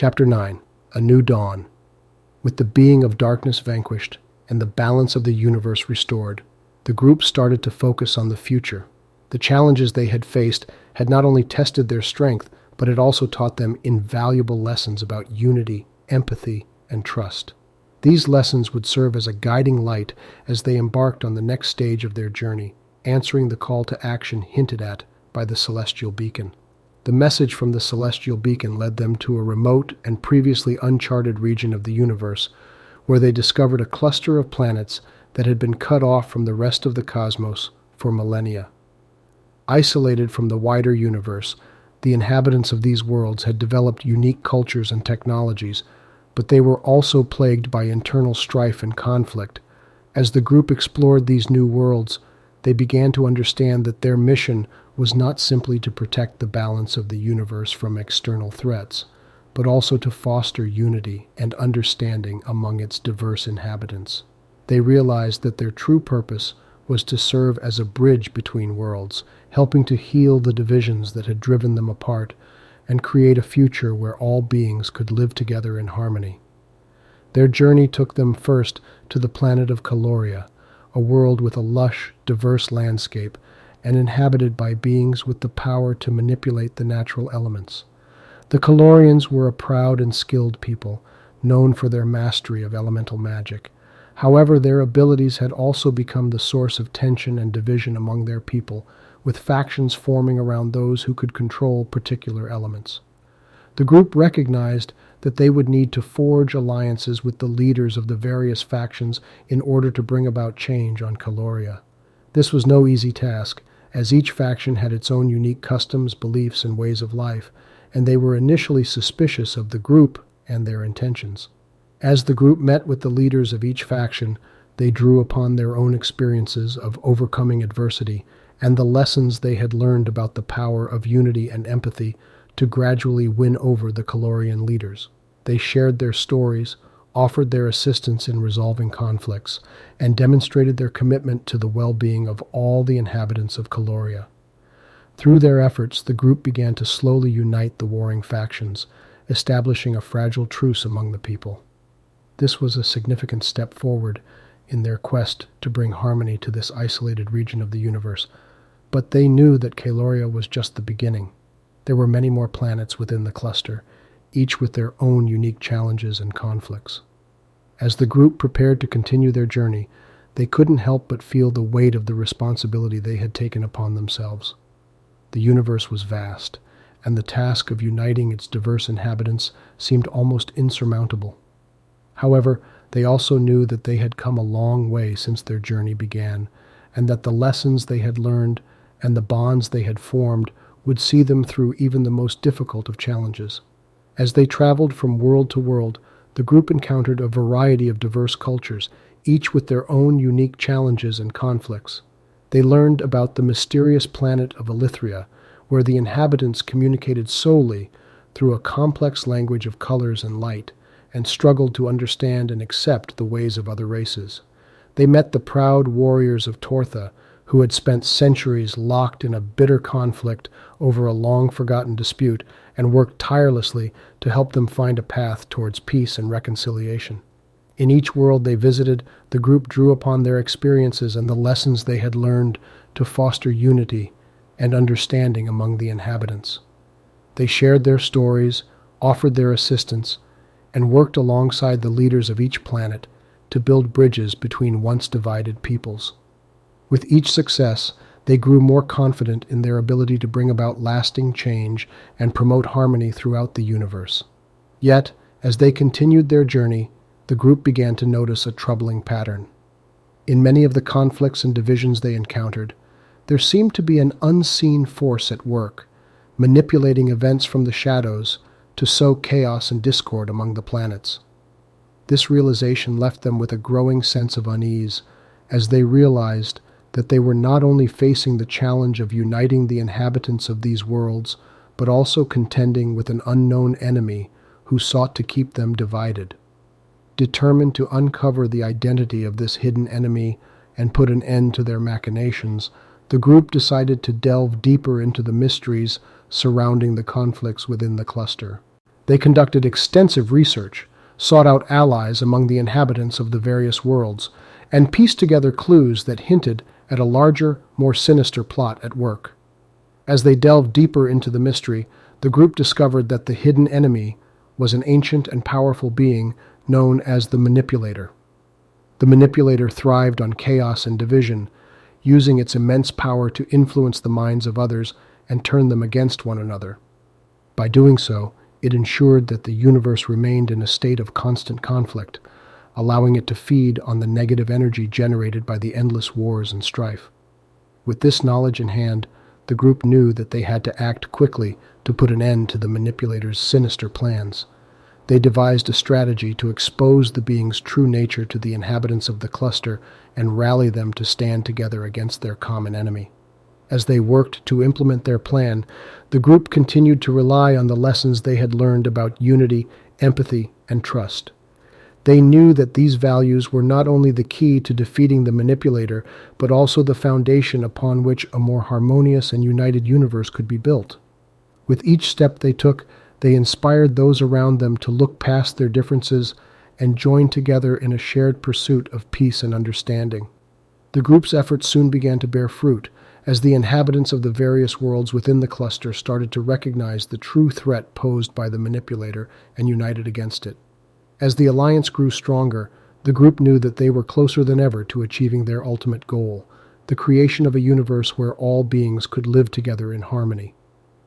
Chapter 9. A New Dawn. With the being of darkness vanquished and the balance of the universe restored, the group started to focus on the future. The challenges they had faced had not only tested their strength, but it also taught them invaluable lessons about unity, empathy, and trust. These lessons would serve as a guiding light as they embarked on the next stage of their journey, answering the call to action hinted at by the celestial beacon. The message from the celestial beacon led them to a remote and previously uncharted region of the universe, where they discovered a cluster of planets that had been cut off from the rest of the cosmos for millennia. Isolated from the wider universe, the inhabitants of these worlds had developed unique cultures and technologies, but they were also plagued by internal strife and conflict. As the group explored these new worlds, they began to understand that their mission was not simply to protect the balance of the universe from external threats, but also to foster unity and understanding among its diverse inhabitants. They realized that their true purpose was to serve as a bridge between worlds, helping to heal the divisions that had driven them apart and create a future where all beings could live together in harmony. Their journey took them first to the planet of Caloria, a world with a lush, diverse landscape and inhabited by beings with the power to manipulate the natural elements. The Calorians were a proud and skilled people, known for their mastery of elemental magic. However, their abilities had also become the source of tension and division among their people, with factions forming around those who could control particular elements. The group recognized that they would need to forge alliances with the leaders of the various factions in order to bring about change on Caloria. This was no easy task, as each faction had its own unique customs, beliefs, and ways of life, and they were initially suspicious of the group and their intentions. As the group met with the leaders of each faction, they drew upon their own experiences of overcoming adversity and the lessons they had learned about the power of unity and empathy to gradually win over the Calorian leaders. They shared their stories, offered their assistance in resolving conflicts, and demonstrated their commitment to the well-being of all the inhabitants of Caloria. Through their efforts, the group began to slowly unite the warring factions, establishing a fragile truce among the people. This was a significant step forward in their quest to bring harmony to this isolated region of the universe, but they knew that Caloria was just the beginning. There were many more planets within the cluster, each with their own unique challenges and conflicts. As the group prepared to continue their journey, they couldn't help but feel the weight of the responsibility they had taken upon themselves. The universe was vast, and the task of uniting its diverse inhabitants seemed almost insurmountable. However, they also knew that they had come a long way since their journey began, and that the lessons they had learned and the bonds they had formed would see them through even the most difficult of challenges. As they traveled from world to world, the group encountered a variety of diverse cultures, each with their own unique challenges and conflicts. They learned about the mysterious planet of Elithria, where the inhabitants communicated solely through a complex language of colors and light, and struggled to understand and accept the ways of other races. They met the proud warriors of Tortha, who had spent centuries locked in a bitter conflict over a long-forgotten dispute, and worked tirelessly to help them find a path towards peace and reconciliation. In each world they visited, the group drew upon their experiences and the lessons they had learned to foster unity and understanding among the inhabitants. They shared their stories, offered their assistance, and worked alongside the leaders of each planet to build bridges between once divided peoples. With each success, they grew more confident in their ability to bring about lasting change and promote harmony throughout the universe. Yet, as they continued their journey, the group began to notice a troubling pattern. In many of the conflicts and divisions they encountered, there seemed to be an unseen force at work, manipulating events from the shadows to sow chaos and discord among the planets. This realization left them with a growing sense of unease, as they realized that they were not only facing the challenge of uniting the inhabitants of these worlds, but also contending with an unknown enemy who sought to keep them divided. Determined to uncover the identity of this hidden enemy and put an end to their machinations, the group decided to delve deeper into the mysteries surrounding the conflicts within the cluster. They conducted extensive research, sought out allies among the inhabitants of the various worlds, and pieced together clues that hinted at a larger, more sinister plot at work. As they delved deeper into the mystery, the group discovered that the hidden enemy was an ancient and powerful being known as the Manipulator. The Manipulator thrived on chaos and division, using its immense power to influence the minds of others and turn them against one another. By doing so, it ensured that the universe remained in a state of constant conflict, allowing it to feed on the negative energy generated by the endless wars and strife. With this knowledge in hand, the group knew that they had to act quickly to put an end to the Manipulator's sinister plans. They devised a strategy to expose the being's true nature to the inhabitants of the cluster and rally them to stand together against their common enemy. As they worked to implement their plan, the group continued to rely on the lessons they had learned about unity, empathy, and trust. They knew that these values were not only the key to defeating the Manipulator, but also the foundation upon which a more harmonious and united universe could be built. With each step they took, they inspired those around them to look past their differences and join together in a shared pursuit of peace and understanding. The group's efforts soon began to bear fruit, as the inhabitants of the various worlds within the cluster started to recognize the true threat posed by the Manipulator and united against it. As the alliance grew stronger, the group knew that they were closer than ever to achieving their ultimate goal, the creation of a universe where all beings could live together in harmony.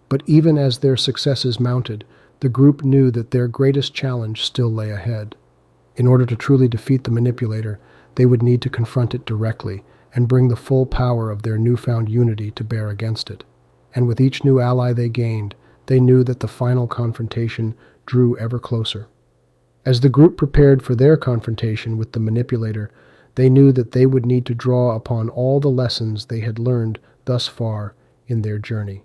But even as their successes mounted, the group knew that their greatest challenge still lay ahead. In order to truly defeat the Manipulator, they would need to confront it directly and bring the full power of their newfound unity to bear against it. And with each new ally they gained, they knew that the final confrontation drew ever closer. As the group prepared for their confrontation with the Manipulator, they knew that they would need to draw upon all the lessons they had learned thus far in their journey.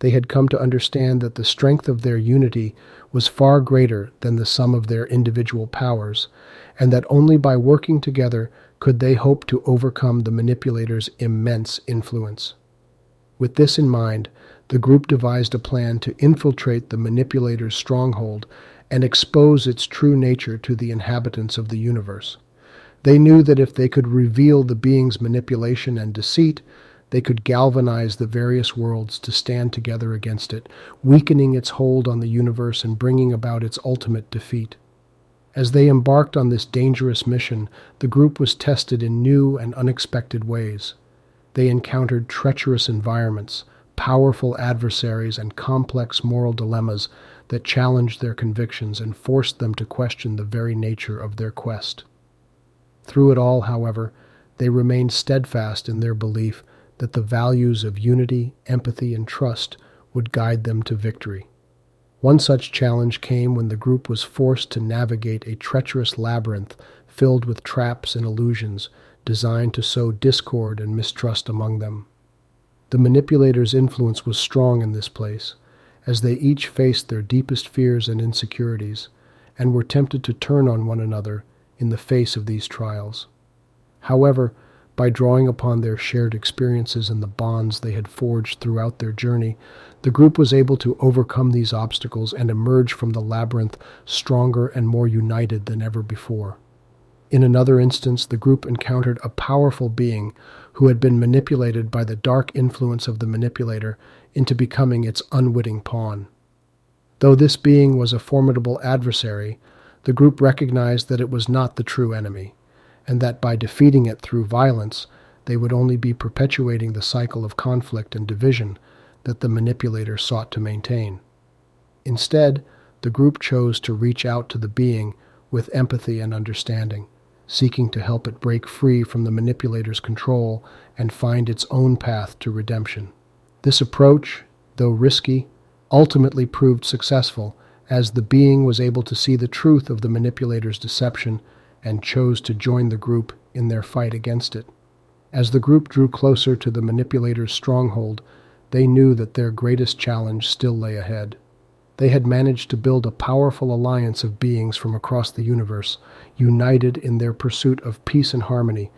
They had come to understand that the strength of their unity was far greater than the sum of their individual powers, and that only by working together could they hope to overcome the Manipulator's immense influence. With this in mind, the group devised a plan to infiltrate the Manipulator's stronghold and expose its true nature to the inhabitants of the universe. They knew that if they could reveal the being's manipulation and deceit, they could galvanize the various worlds to stand together against it, weakening its hold on the universe and bringing about its ultimate defeat. As they embarked on this dangerous mission, the group was tested in new and unexpected ways. They encountered treacherous environments, powerful adversaries, and complex moral dilemmas that challenged their convictions and forced them to question the very nature of their quest. Through it all, however, they remained steadfast in their belief that the values of unity, empathy, and trust would guide them to victory. One such challenge came when the group was forced to navigate a treacherous labyrinth filled with traps and illusions designed to sow discord and mistrust among them. The Manipulator's influence was strong in this place, as they each faced their deepest fears and insecurities, and were tempted to turn on one another in the face of these trials. However, by drawing upon their shared experiences and the bonds they had forged throughout their journey, the group was able to overcome these obstacles and emerge from the labyrinth stronger and more united than ever before. In another instance, the group encountered a powerful being who had been manipulated by the dark influence of the Manipulator into becoming its unwitting pawn. Though this being was a formidable adversary, the group recognized that it was not the true enemy, and that by defeating it through violence, they would only be perpetuating the cycle of conflict and division that the Manipulator sought to maintain. Instead, the group chose to reach out to the being with empathy and understanding, seeking to help it break free from the Manipulator's control and find its own path to redemption. This approach, though risky, ultimately proved successful, as the being was able to see the truth of the Manipulator's deception and chose to join the group in their fight against it. As the group drew closer to the Manipulator's stronghold, they knew that their greatest challenge still lay ahead. They had managed to build a powerful alliance of beings from across the universe, united in their pursuit of peace and harmony,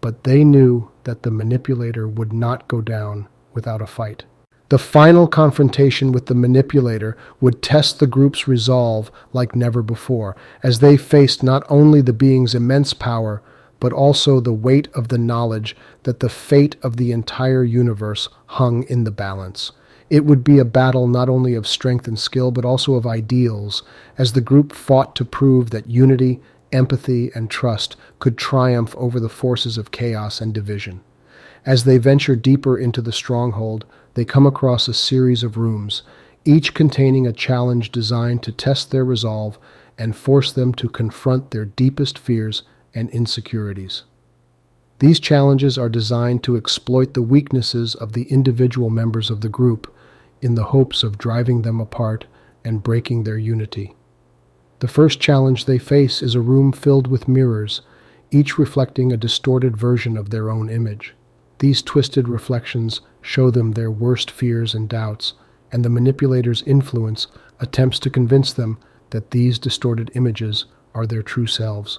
but they knew that the Manipulator would not go down without a fight. The final confrontation with the manipulator would test the group's resolve like never before, as they faced not only the being's immense power, but also the weight of the knowledge that the fate of the entire universe hung in the balance. It would be a battle not only of strength and skill, but also of ideals, as the group fought to prove that unity, empathy, and trust could triumph over the forces of chaos and division. As they venture deeper into the stronghold, they come across a series of rooms, each containing a challenge designed to test their resolve and force them to confront their deepest fears and insecurities. These challenges are designed to exploit the weaknesses of the individual members of the group in the hopes of driving them apart and breaking their unity. The first challenge they face is a room filled with mirrors, each reflecting a distorted version of their own image. These twisted reflections show them their worst fears and doubts, and the manipulator's influence attempts to convince them that these distorted images are their true selves.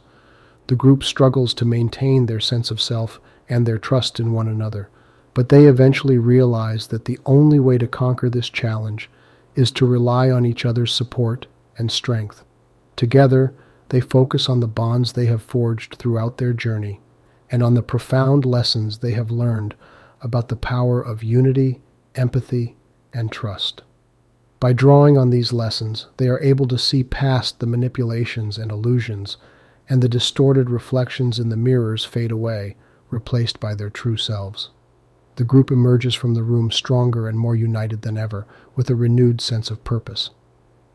The group struggles to maintain their sense of self and their trust in one another, but they eventually realize that the only way to conquer this challenge is to rely on each other's support and strength. Together, they focus on the bonds they have forged throughout their journey and on the profound lessons they have learned about the power of unity, empathy, and trust. By drawing on these lessons, they are able to see past the manipulations and illusions, and the distorted reflections in the mirrors fade away, replaced by their true selves. The group emerges from the room stronger and more united than ever, with a renewed sense of purpose.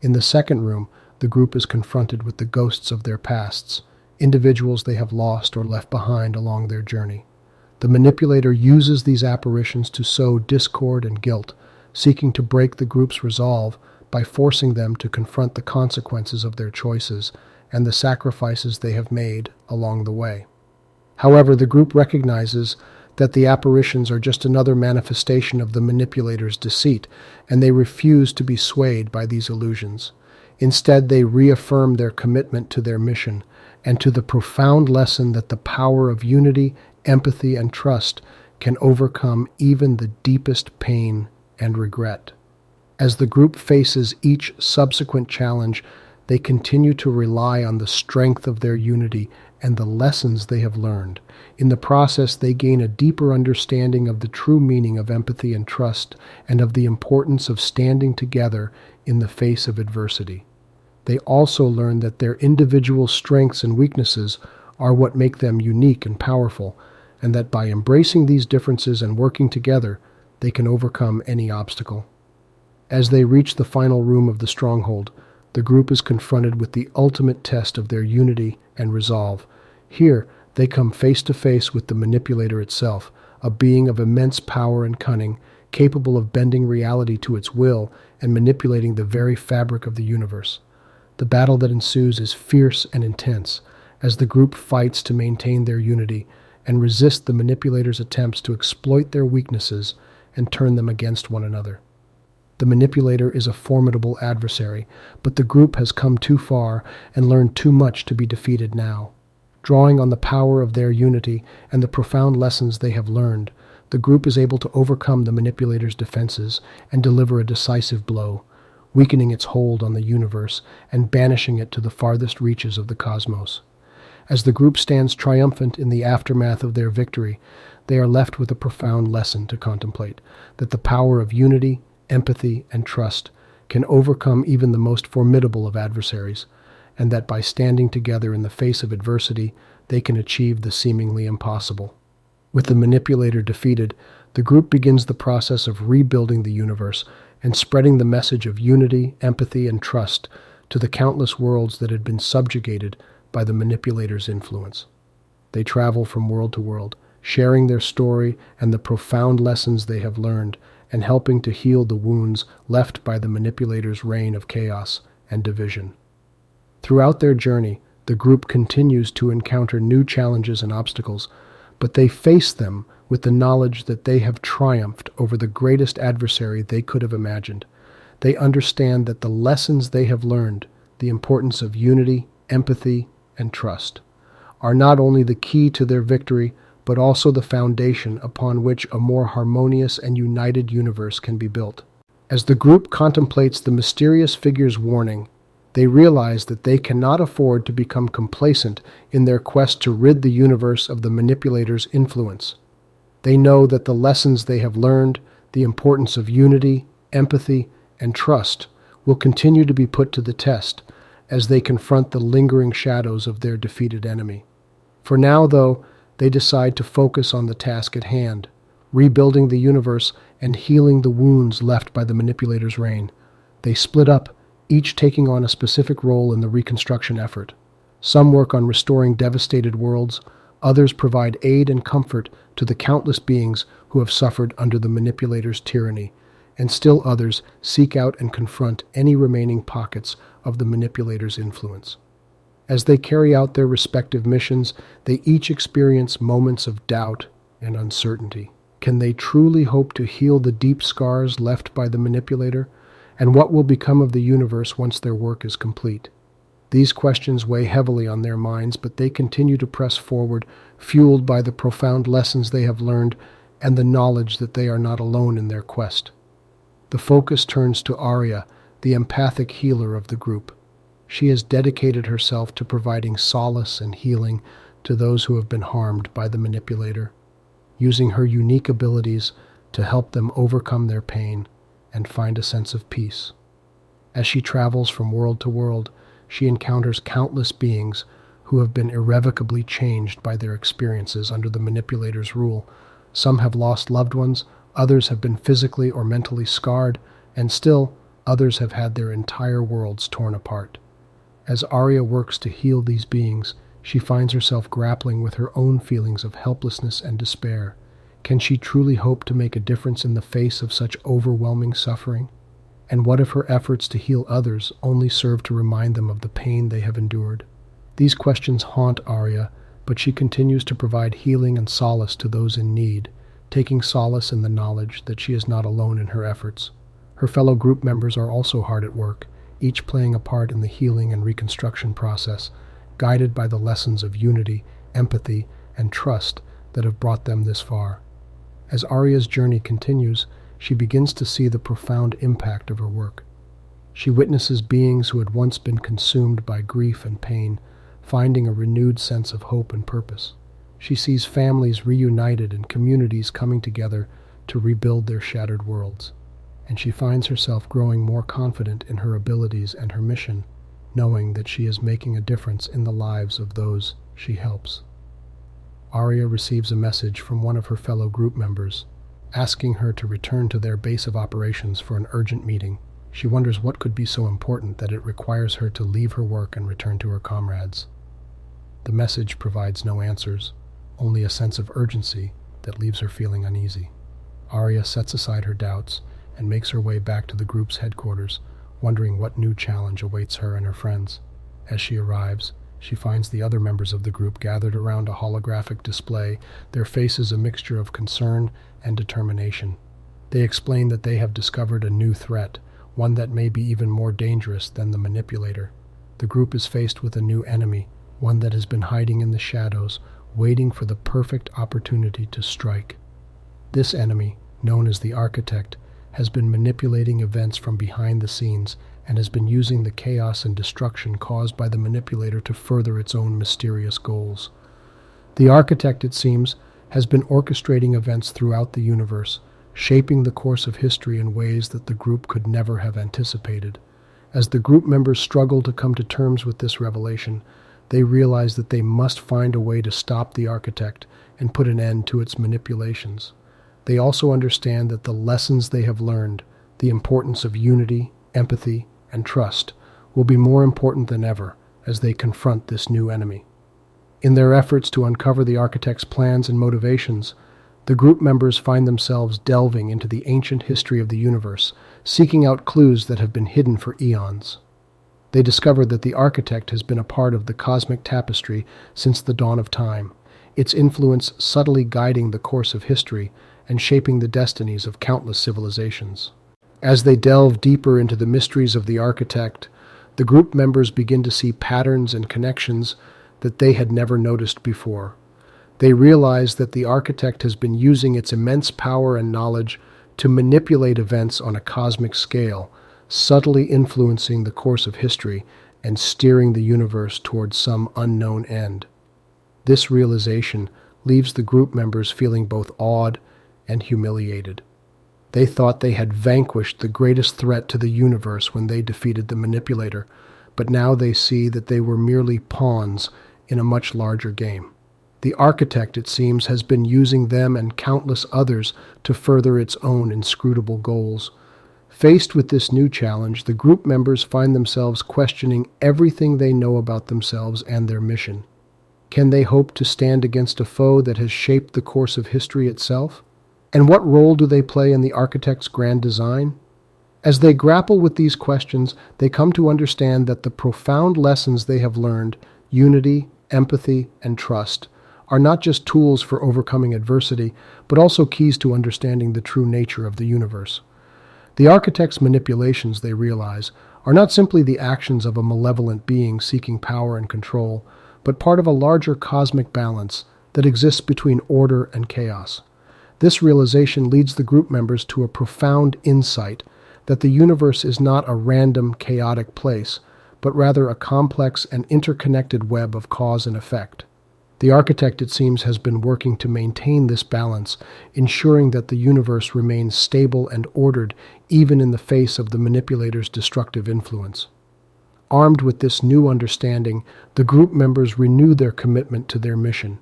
In the second room, the group is confronted with the ghosts of their pasts, individuals they have lost or left behind along their journey. The manipulator uses these apparitions to sow discord and guilt, seeking to break the group's resolve by forcing them to confront the consequences of their choices and the sacrifices they have made along the way. However, the group recognizes that the apparitions are just another manifestation of the manipulator's deceit, and they refuse to be swayed by these illusions. Instead, they reaffirm their commitment to their mission and to the profound lesson that the power of unity, empathy, and trust can overcome even the deepest pain and regret. As the group faces each subsequent challenge, they continue to rely on the strength of their unity and the lessons they have learned. In the process, they gain a deeper understanding of the true meaning of empathy and trust, and of the importance of standing together in the face of adversity. They also learn that their individual strengths and weaknesses are what make them unique and powerful, and that by embracing these differences and working together, they can overcome any obstacle. As they reach the final room of the stronghold, the group is confronted with the ultimate test of their unity and resolve. Here, they come face to face with the manipulator itself, a being of immense power and cunning, capable of bending reality to its will and manipulating the very fabric of the universe. The battle that ensues is fierce and intense, as the group fights to maintain their unity and resist the manipulator's attempts to exploit their weaknesses and turn them against one another. The manipulator is a formidable adversary, but the group has come too far and learned too much to be defeated now. Drawing on the power of their unity and the profound lessons they have learned, the group is able to overcome the manipulator's defenses and deliver a decisive blow, weakening its hold on the universe and banishing it to the farthest reaches of the cosmos. As the group stands triumphant in the aftermath of their victory, they are left with a profound lesson to contemplate, that the power of unity, empathy, and trust can overcome even the most formidable of adversaries, and that by standing together in the face of adversity, they can achieve the seemingly impossible. With the manipulator defeated, the group begins the process of rebuilding the universe and spreading the message of unity, empathy, and trust to the countless worlds that had been subjugated by the manipulator's influence. They travel from world to world, sharing their story and the profound lessons they have learned, and helping to heal the wounds left by the manipulator's reign of chaos and division. Throughout their journey, the group continues to encounter new challenges and obstacles, but they face them with the knowledge that they have triumphed over the greatest adversary they could have imagined. They understand that the lessons they have learned, the importance of unity, empathy, and trust, are not only the key to their victory, but also the foundation upon which a more harmonious and united universe can be built. As the group contemplates the mysterious figure's warning, they realize that they cannot afford to become complacent in their quest to rid the universe of the manipulator's influence. They know that the lessons they have learned, the importance of unity, empathy, and trust, will continue to be put to the test as they confront the lingering shadows of their defeated enemy. For now, though, they decide to focus on the task at hand, rebuilding the universe and healing the wounds left by the manipulator's reign. They split up, each taking on a specific role in the reconstruction effort. Some work on restoring devastated worlds, others provide aid and comfort to the countless beings who have suffered under the manipulator's tyranny, and still others seek out and confront any remaining pockets of the manipulator's influence. As they carry out their respective missions, they each experience moments of doubt and uncertainty. Can they truly hope to heal the deep scars left by the manipulator? And what will become of the universe once their work is complete? These questions weigh heavily on their minds, but they continue to press forward, fueled by the profound lessons they have learned and the knowledge that they are not alone in their quest. The focus turns to Arya, the empathic healer of the group. She has dedicated herself to providing solace and healing to those who have been harmed by the manipulator, using her unique abilities to help them overcome their pain and find a sense of peace. As she travels from world to world, she encounters countless beings who have been irrevocably changed by their experiences under the manipulator's rule. Some have lost loved ones, others have been physically or mentally scarred, and still others have had their entire worlds torn apart. As Arya works to heal these beings, she finds herself grappling with her own feelings of helplessness and despair. Can she truly hope to make a difference in the face of such overwhelming suffering? And what if her efforts to heal others only serve to remind them of the pain they have endured? These questions haunt Arya, but she continues to provide healing and solace to those in need, taking solace in the knowledge that she is not alone in her efforts. Her fellow group members are also hard at work, each playing a part in the healing and reconstruction process, guided by the lessons of unity, empathy, and trust that have brought them this far. As Arya's journey continues, she begins to see the profound impact of her work. She witnesses beings who had once been consumed by grief and pain, finding a renewed sense of hope and purpose. She sees families reunited and communities coming together to rebuild their shattered worlds. And she finds herself growing more confident in her abilities and her mission, knowing that she is making a difference in the lives of those she helps. Arya receives a message from one of her fellow group members, asking her to return to their base of operations for an urgent meeting. She wonders what could be so important that it requires her to leave her work and return to her comrades. The message provides no answers, only a sense of urgency that leaves her feeling uneasy. Arya sets aside her doubts and makes her way back to the group's headquarters, wondering what new challenge awaits her and her friends. As she arrives, she finds the other members of the group gathered around a holographic display, their faces a mixture of concern and determination. They explain that they have discovered a new threat, one that may be even more dangerous than the manipulator. The group is faced with a new enemy, one that has been hiding in the shadows, waiting for the perfect opportunity to strike. This enemy, known as the Architect, has been manipulating events from behind the scenes and has been using the chaos and destruction caused by the manipulator to further its own mysterious goals. The Architect, it seems, has been orchestrating events throughout the universe, shaping the course of history in ways that the group could never have anticipated. As the group members struggle to come to terms with this revelation, they realize that they must find a way to stop the Architect and put an end to its manipulations. They also understand that the lessons they have learned, the importance of unity, empathy, and trust, will be more important than ever as they confront this new enemy. In their efforts to uncover the Architect's plans and motivations, the group members find themselves delving into the ancient history of the universe, seeking out clues that have been hidden for eons. They discover that the Architect has been a part of the cosmic tapestry since the dawn of time, its influence subtly guiding the course of history and shaping the destinies of countless civilizations. As they delve deeper into the mysteries of the Architect, the group members begin to see patterns and connections that they had never noticed before. They realize that the architect has been using its immense power and knowledge to manipulate events on a cosmic scale, subtly influencing the course of history and steering the universe towards some unknown end. This realization leaves the group members feeling both awed and humiliated. They thought they had vanquished the greatest threat to the universe when they defeated the manipulator, but now they see that they were merely pawns in a much larger game. The architect, it seems, has been using them and countless others to further its own inscrutable goals. Faced with this new challenge, the group members find themselves questioning everything they know about themselves and their mission. Can they hope to stand against a foe that has shaped the course of history itself? And what role do they play in the architect's grand design? As they grapple with these questions, they come to understand that the profound lessons they have learned, unity, empathy, and trust, are not just tools for overcoming adversity, but also keys to understanding the true nature of the universe. The architect's manipulations, they realize, are not simply the actions of a malevolent being seeking power and control, but part of a larger cosmic balance that exists between order and chaos. This realization leads the group members to a profound insight that the universe is not a random, chaotic place, but rather a complex and interconnected web of cause and effect. The architect, it seems, has been working to maintain this balance, ensuring that the universe remains stable and ordered even in the face of the manipulator's destructive influence. Armed with this new understanding, the group members renew their commitment to their mission.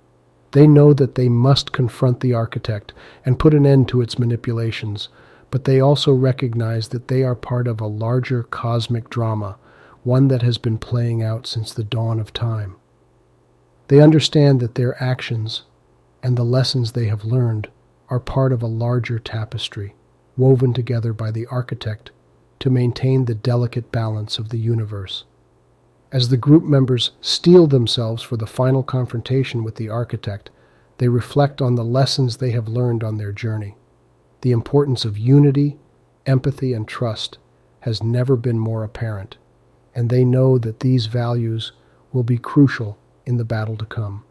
They know that they must confront the architect and put an end to its manipulations, but they also recognize that they are part of a larger cosmic drama, one that has been playing out since the dawn of time. They understand that their actions and the lessons they have learned are part of a larger tapestry, woven together by the architect to maintain the delicate balance of the universe. As the group members steel themselves for the final confrontation with the architect, they reflect on the lessons they have learned on their journey. The importance of unity, empathy, and trust has never been more apparent, and they know that these values will be crucial in the battle to come.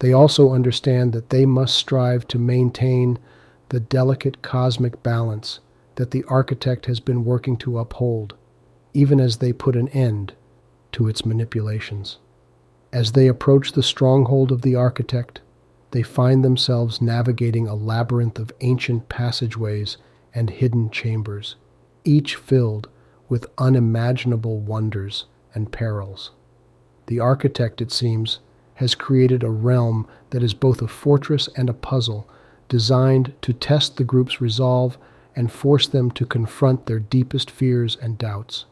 They also understand that they must strive to maintain the delicate cosmic balance that the architect has been working to uphold, even as they put an end to its manipulations. As they approach the stronghold of the architect, they find themselves navigating a labyrinth of ancient passageways and hidden chambers, each filled with unimaginable wonders and perils. The architect, it seems, has created a realm that is both a fortress and a puzzle, designed to test the group's resolve and force them to confront their deepest fears and doubts.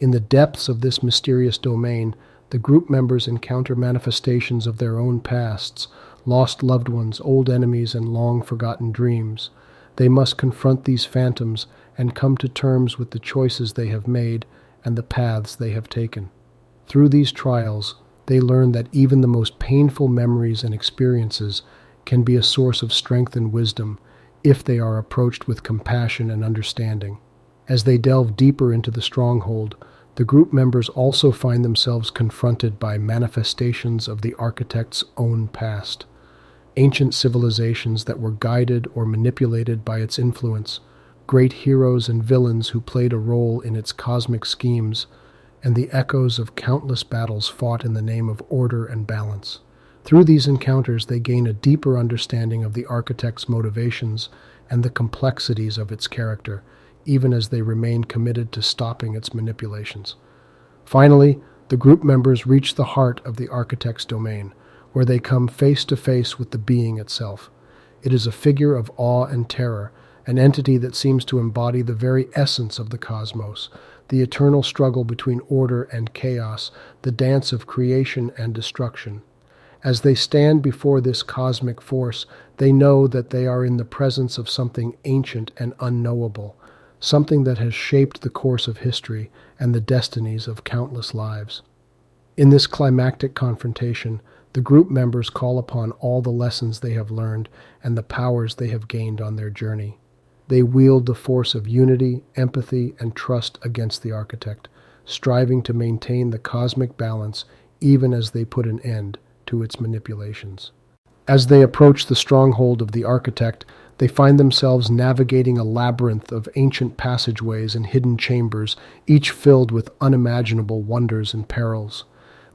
In the depths of this mysterious domain, the group members encounter manifestations of their own pasts, lost loved ones, old enemies, and long-forgotten dreams. They must confront these phantoms and come to terms with the choices they have made and the paths they have taken. Through these trials, they learn that even the most painful memories and experiences can be a source of strength and wisdom if they are approached with compassion and understanding. As they delve deeper into the stronghold, the group members also find themselves confronted by manifestations of the architect's own past. Ancient civilizations that were guided or manipulated by its influence, great heroes and villains who played a role in its cosmic schemes, and the echoes of countless battles fought in the name of order and balance. Through these encounters, they gain a deeper understanding of the architect's motivations and the complexities of its character, even as they remain committed to stopping its manipulations. Finally, the group members reach the heart of the architect's domain, where they come face to face with the being itself. It is a figure of awe and terror, an entity that seems to embody the very essence of the cosmos, the eternal struggle between order and chaos, the dance of creation and destruction. As they stand before this cosmic force, they know that they are in the presence of something ancient and unknowable, something that has shaped the course of history and the destinies of countless lives. In this climactic confrontation, the group members call upon all the lessons they have learned and the powers they have gained on their journey. They wield the force of unity, empathy, and trust against the architect, striving to maintain the cosmic balance even as they put an end to its manipulations. As they approach the stronghold of the architect, they find themselves navigating a labyrinth of ancient passageways and hidden chambers, each filled with unimaginable wonders and perils.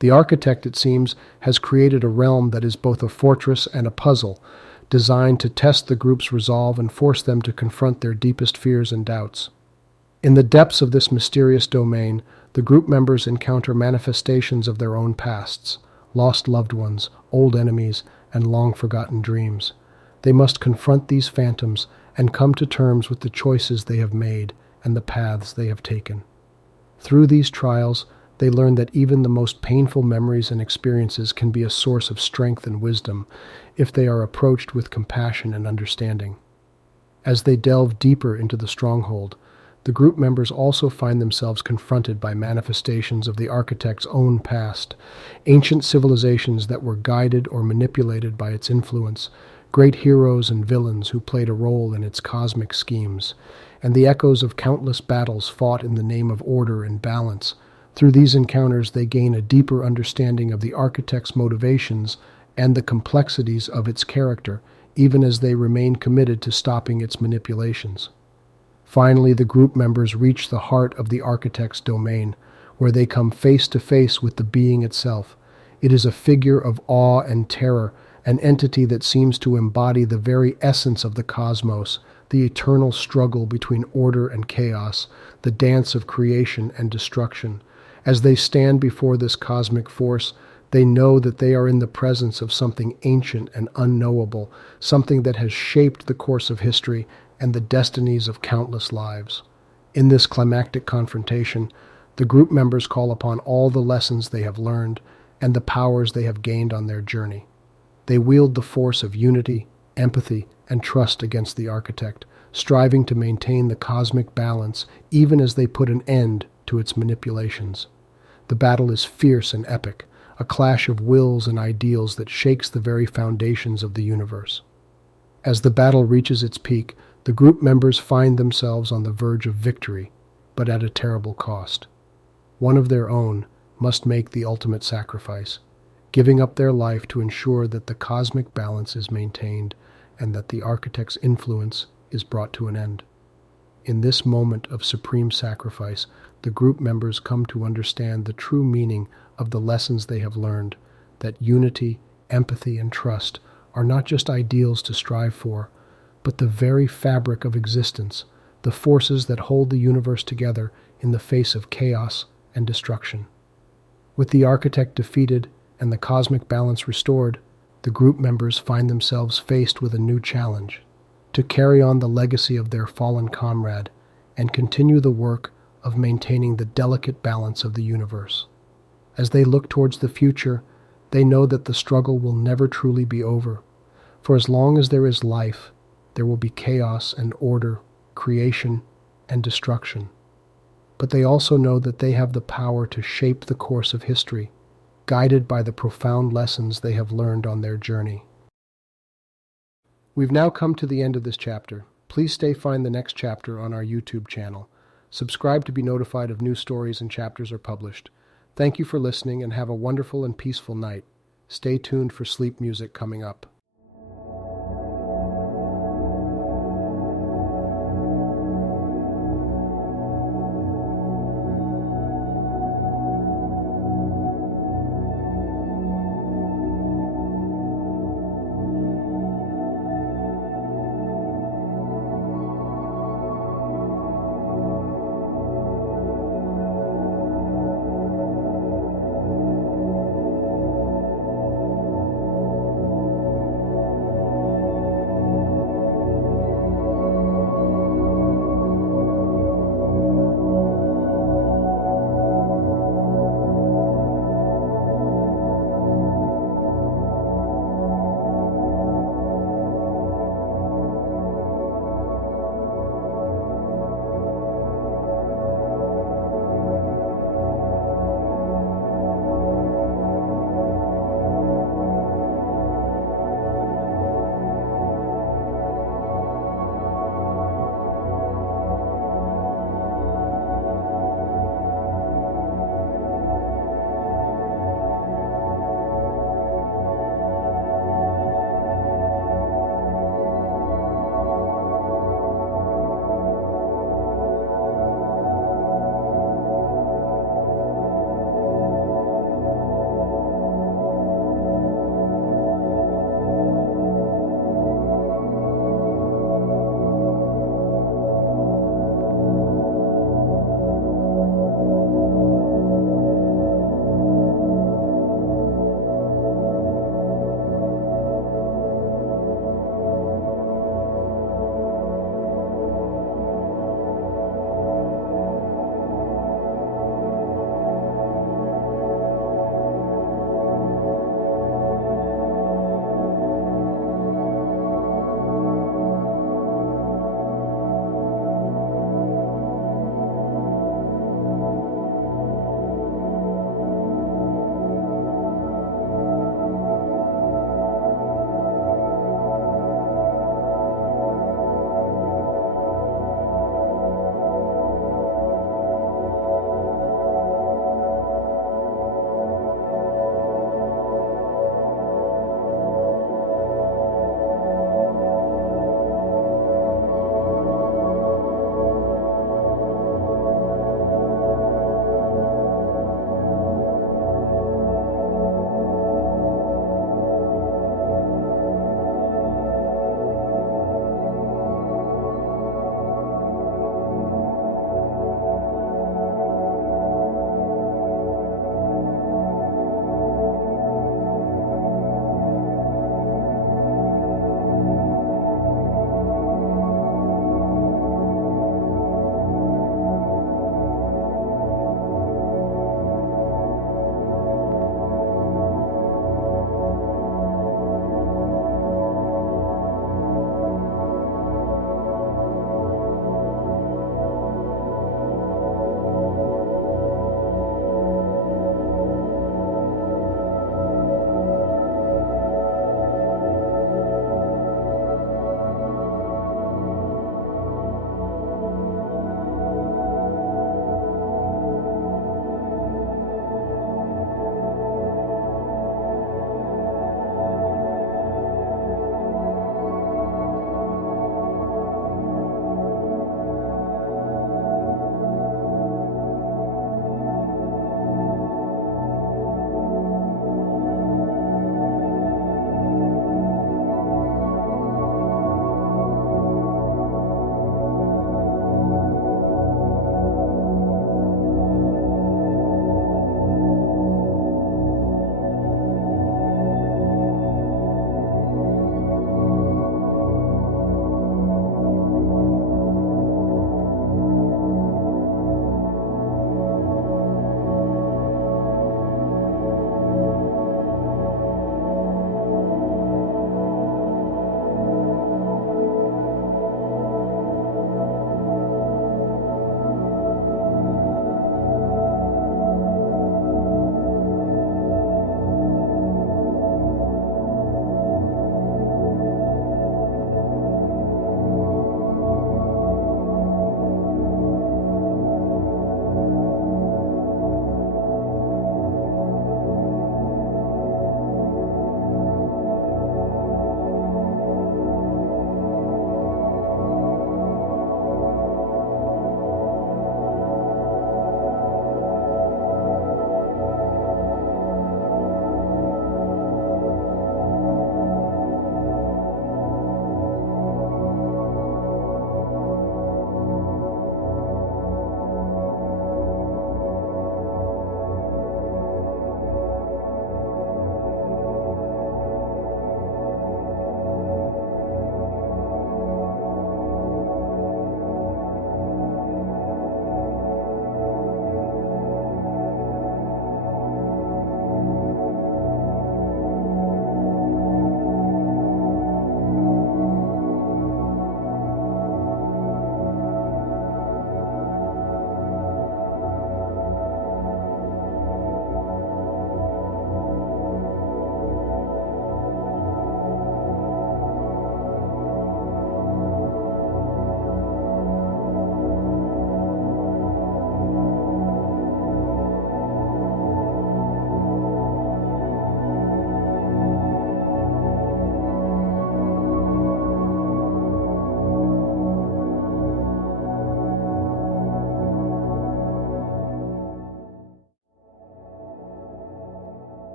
The architect, it seems, has created a realm that is both a fortress and a puzzle, designed to test the group's resolve and force them to confront their deepest fears and doubts. In the depths of this mysterious domain, the group members encounter manifestations of their own pasts, lost loved ones, old enemies, and long-forgotten dreams. They must confront these phantoms and come to terms with the choices they have made and the paths they have taken. Through these trials, they learn that even the most painful memories and experiences can be a source of strength and wisdom if they are approached with compassion and understanding. As they delve deeper into the stronghold, the group members also find themselves confronted by manifestations of the architect's own past, ancient civilizations that were guided or manipulated by its influence, great heroes and villains who played a role in its cosmic schemes, and the echoes of countless battles fought in the name of order and balance. Through these encounters, they gain a deeper understanding of the architect's motivations and the complexities of its character, even as they remain committed to stopping its manipulations. Finally, the group members reach the heart of the architect's domain, where they come face to face with the being itself. It is a figure of awe and terror, an entity that seems to embody the very essence of the cosmos, the eternal struggle between order and chaos, the dance of creation and destruction. As they stand before this cosmic force, they know that they are in the presence of something ancient and unknowable, something that has shaped the course of history and the destinies of countless lives. In this climactic confrontation, the group members call upon all the lessons they have learned and the powers they have gained on their journey. They wield the force of unity, empathy, and trust against the architect, striving to maintain the cosmic balance even as they put an end to its manipulations. The battle is fierce and epic, a clash of wills and ideals that shakes the very foundations of the universe. As the battle reaches its peak, the group members find themselves on the verge of victory, but at a terrible cost. One of their own must make the ultimate sacrifice, giving up their life to ensure that the cosmic balance is maintained and that the architect's influence is brought to an end. In this moment of supreme sacrifice, the group members come to understand the true meaning of the lessons they have learned, that unity, empathy, and trust are not just ideals to strive for, but the very fabric of existence, the forces that hold the universe together in the face of chaos and destruction. With the architect defeated and the cosmic balance restored, the group members find themselves faced with a new challenge: to carry on the legacy of their fallen comrade and continue the work of maintaining the delicate balance of the universe. As they look towards the future, they know that the struggle will never truly be over, for as long as there is life, there will be chaos and order, creation and destruction. But they also know that they have the power to shape the course of history, guided by the profound lessons they have learned on their journey. We've now come to the end of this chapter. Please find the next chapter on our YouTube channel. Subscribe to be notified of new stories and chapters are published. Thank you for listening and have a wonderful and peaceful night. Stay tuned for sleep music coming up.